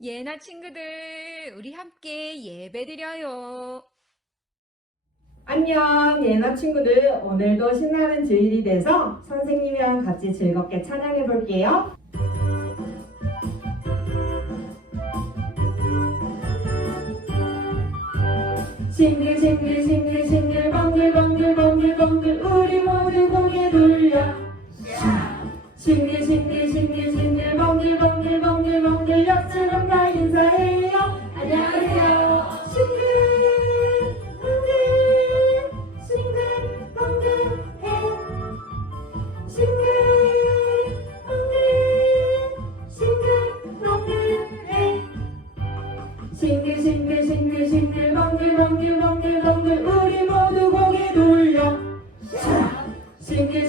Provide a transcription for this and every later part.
예나 친구들, 우리 함께 예배드려요. 안녕, 예나 친구들. 오늘도 신나는 주일이 돼서 선생님이랑 같이 즐겁게 찬양해 볼게요. 싱글 싱글 싱글 싱글 번글 번글 번글 번글 우리 모두 고개 돌려 싱글 싱글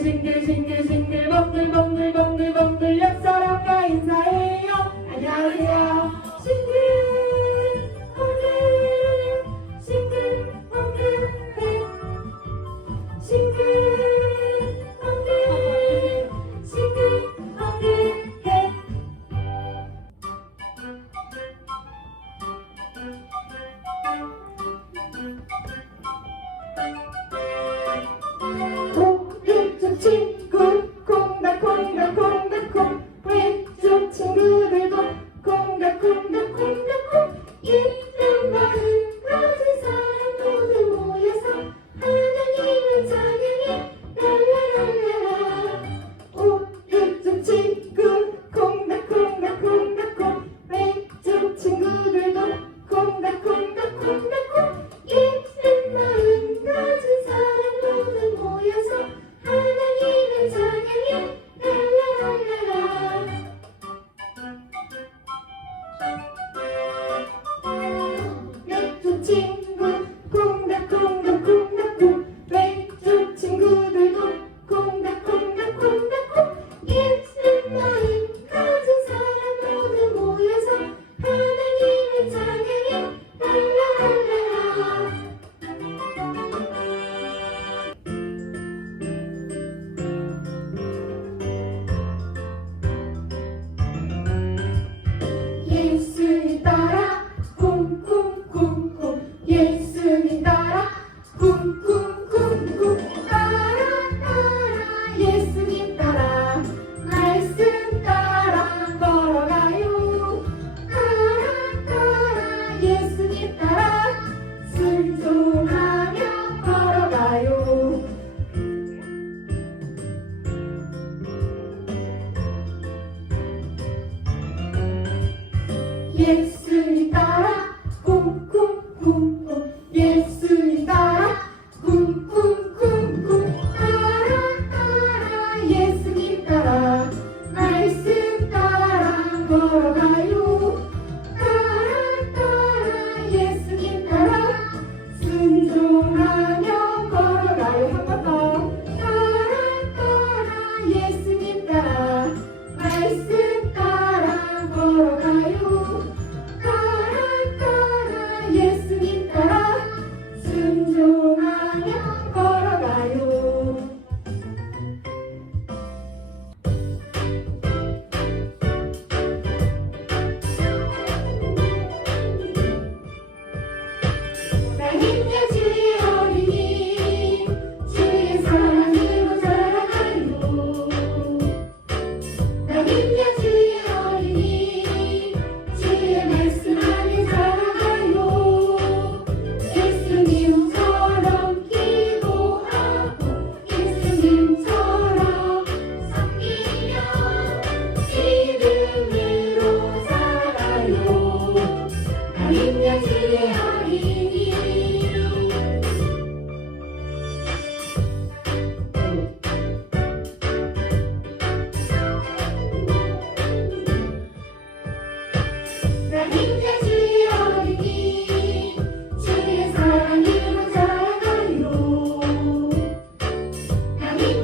fingers in. pies, Yeah.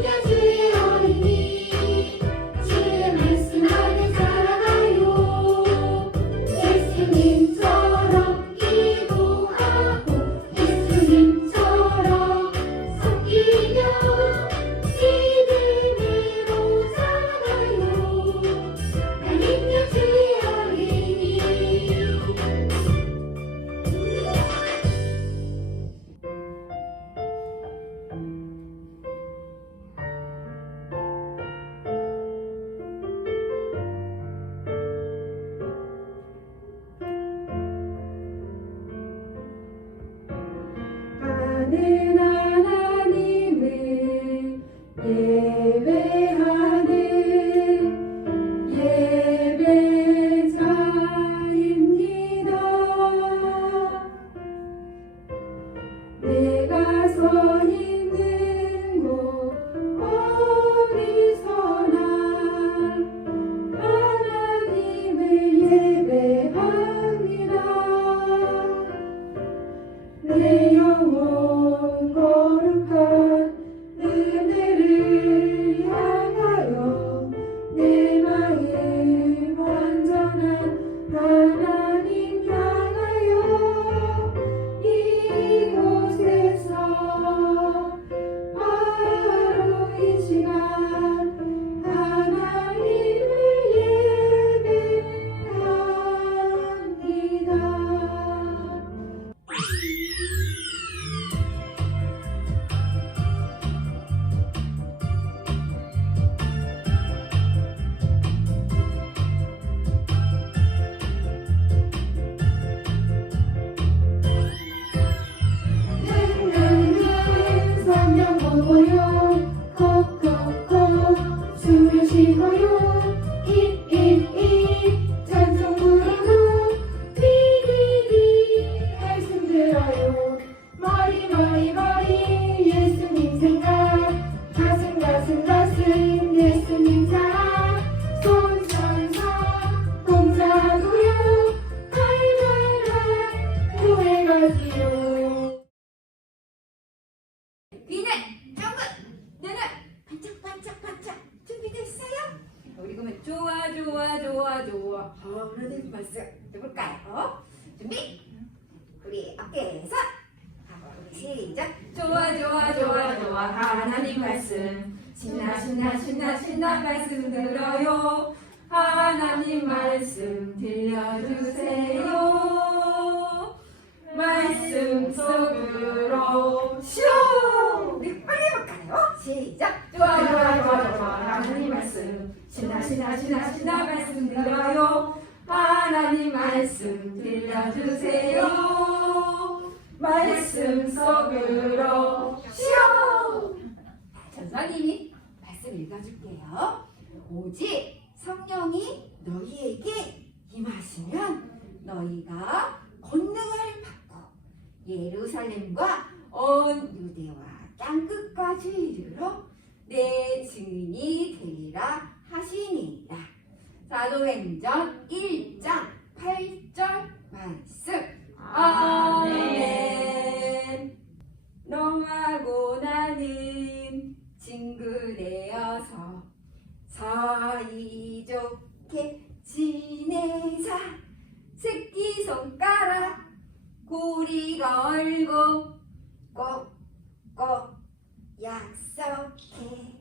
Yes. 하나님 말씀 해볼까요? 준비? 우리 어깨에서 시작. 좋아 좋아 좋아 좋아. 하나님 말씀. 신나 신나 신나 신나 말씀 들어요. 하나님 말씀 들려주세요. 말씀 속으로 쇼 우리 빨리 해볼까요? 시작 좋아 좋아 좋아 좋아 하나님 말씀 신나 말씀 들어요. 하나님 말씀 들려주세요. 말씀 속으로 쇼 전사님이 말씀 읽어줄게요. 오직 성령이 너희에게 임하시면 너희가 권능을 받고 예루살렘과 온 유대와 땅끝까지 이르러 내 증인이 되리라 하시니라. 사도행전 1장 8절 말씀. 아멘. 너하고 나는 친구 되어서 사이좋게 지내자. 새끼 손가락 고리 걸고 꼭꼭 약속해.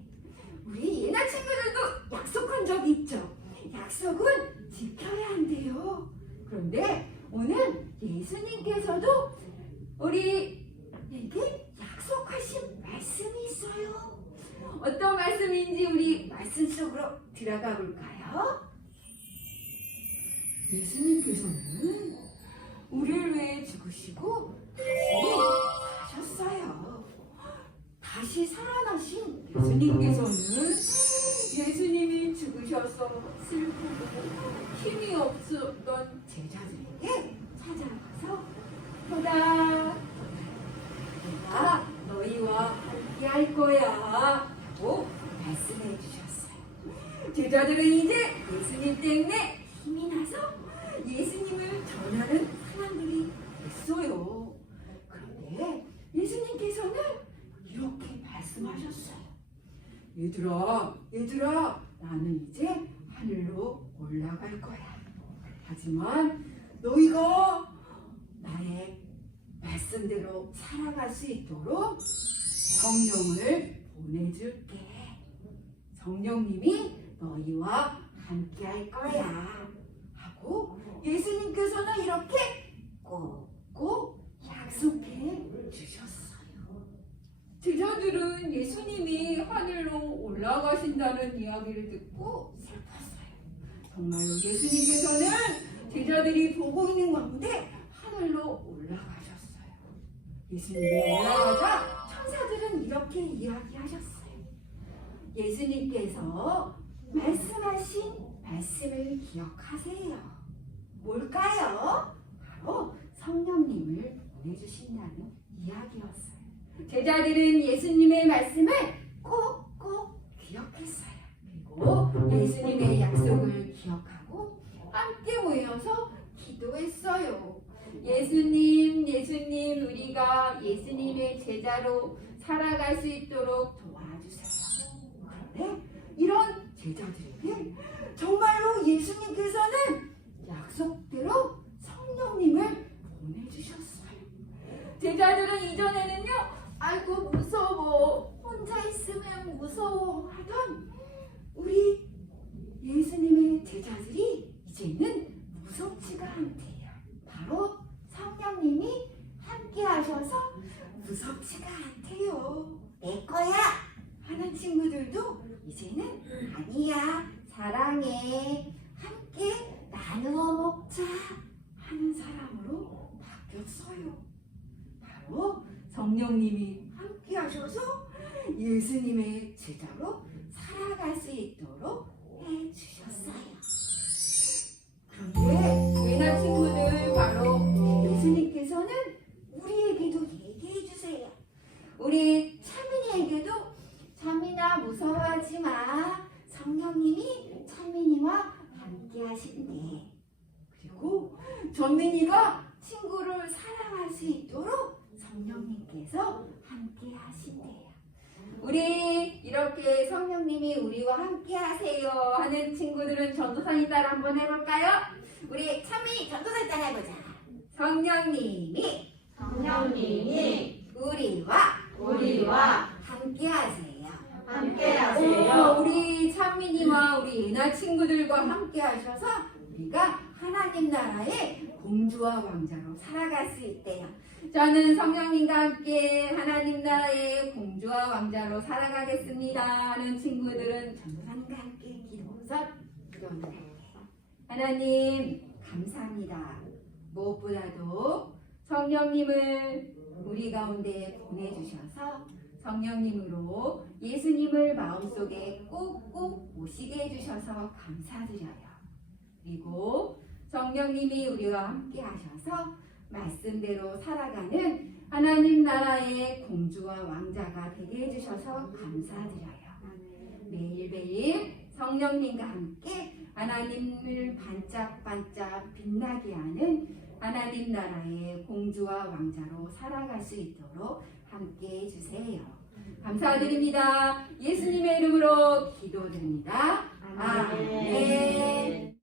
우리 옛날 친구들도 약속한 적 있죠. 약속은 지켜야 한대요. 그런데 오늘 예수님께서도 우리에게 약속하신 말씀이 있어요. 어떤 말씀인지 우리 말씀 속으로 들어가 볼까요? 예수님께서는 우리를 위해 죽으시고 다시 사셨어요. 다시 살아나신 예수님께서는 예수님이 죽으셔서 슬프고 힘이 없었던 제자들에게 찾아가서 보다 내가 너희와 함께 할 거야 말씀해 주셨어요. 제자들은 이제 예수님 때문에 힘이 나서 예수님을 전하는 사람들이 됐어요. 그런데 예수님께서는 이렇게 말씀하셨어요. 얘들아, 얘들아, 나는 이제 하늘로 올라갈 거야. 하지만 너희가 나의 말씀대로 살아갈 수 있도록 성령을 보내줄게. 성령님이 너희와 함께 할 거야. 하고 예수님께서는 이렇게 꼭꼭 약속해 주셨어요. 제자들은 예수님이 하늘로 올라가신다는 이야기를 듣고 슬펐어요. 정말로 예수님께서는 제자들이 보고 있는 가운데 하늘로 올라가셨어요. 예수님이 올라가자 천사들은 이렇게 이야기하셨어요. 예수님께서 말씀하신 말씀을 기억하세요. 뭘까요? 바로 성령님을 보내주신다는 이야기였어요. 제자들은 예수님의 말씀을 꼭꼭 기억했어요. 그리고 예수님의 약속을 기억하고 함께 모여서 기도했어요. 예수님, 예수님, 우리가 예수님의 제자로 살아갈 수 있도록 도와주세요. 그런데 이런 제자들에게 정말로 예수님께서는 약속대로 성령님을 보내주셨어요. 제자들은 이전에는요, 아이고 무서워, 혼자 있으면 무서워 하던 우리 예수님의 제자들이 이제는 무섭지가 않대요. 바로 성령님이 함께 하셔서 무섭지가 않대요. 내 거야! 하는 친구들도 이제는 아니야, 사랑해, 함께 나누어 먹자 하는 사람으로 바뀌었어요. 바로 성령님이 함께 하셔서 예수님의 제자로 살아갈 수 있도록 해주셨어요. 그런데 옛날 친구들 바로 예수님께서는 우리에게도 얘기해 주세요. 우리 차민이에게도 차민아 무서워하지 마. 성령님이 차민이와 함께 하신대. 그리고 전민이가 친구를 사랑할 수 있도록 성령님께서 함께 하신대요. 우리 이렇게 성령님이 우리와 함께 하세요 하는 친구들은 전도사님 따라 한번 해볼까요? 우리 찬미 전도사 일단 해보자. 성령님이 성령님이 우리와 우리와 함께하세요. 함께하세요. 오, 우리 찬민이와 우리 예나 친구들과 함께 하셔서 우리가 하나님 나라의 공주와 왕자로 살아갈 수 있대요. 저는 성령님과 함께 하나님 나라의 공주와 왕자로 살아가겠습니다 하는 친구들은 전도사님과 함께 기도서 기도를 할게요. 하나님 감사합니다. 무엇보다도 성령님을 우리 가운데 보내주셔서 성령님으로 예수님을 마음속에 꼭꼭 모시게 해주셔서 감사드려요. 그리고 성령님이 우리와 함께 하셔서 말씀대로 살아가는 하나님 나라의 공주와 왕자가 되게 해주셔서 감사드려요. 매일매일 성령님과 함께 하나님을 반짝반짝 빛나게 하는 하나님 나라의 공주와 왕자로 살아갈 수 있도록 함께 해주세요. 감사드립니다. 예수님의 이름으로 기도드립니다. 아멘.